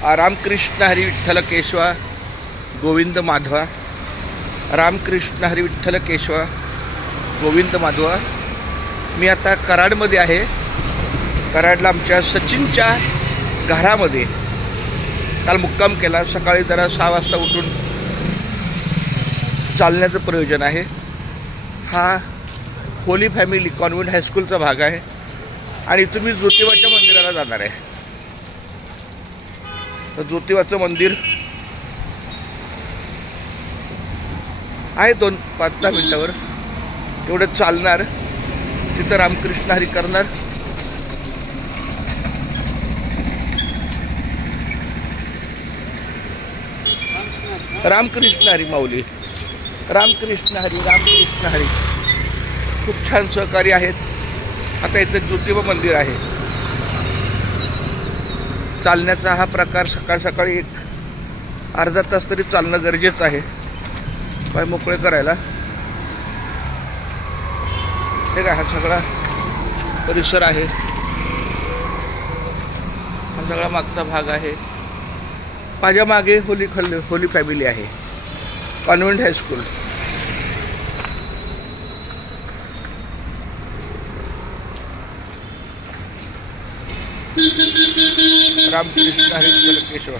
रामकृष्ण हरी विठ्ठल केशवा गोविंद माधवा, रामकृष्ण हरी विठ्ठल केशवा गोविंद माधवा। मी आता कराडमध्ये आहे। कराडला आमच्या सचिनच्या घरामध्ये काल मुक्काम केला। सकाळी जरा 6 वाजता उठून चालण्याचं प्रयोजन आहे। हा होली फॅमिली कॉन्व्हेंट हायस्कूलचा भाग आहे आणि तुम्ही ज्योतिबाच्या मंदिराला जाणार आहे। तर ज्योतिबाचं मंदिर आहे 2-5 मिनिटावर, एवढं चालणार, तिथं रामकृष्ण हरी करणार। रामकृष्ण हरी माऊली, रामकृष्ण हरी, रामकृष्ण हरी। खूप छान सहकारी आहेत। आता इथं ज्योतिबा मंदिर आहे। चालण्याचा हा प्रकार सकाळ सकाळी एक अर्धा तास तरी चालणं गरजेचं आहे, पाय मोकळे करायला। हे काय, हा सगळा परिसर आहे, हा सगळा मागचा भाग आहे। माझ्या मागे होली फॅमिली आहे, कॉन्व्हेंट हायस्कूल। रामकृष्ण हरी विठ्ठल केशवा।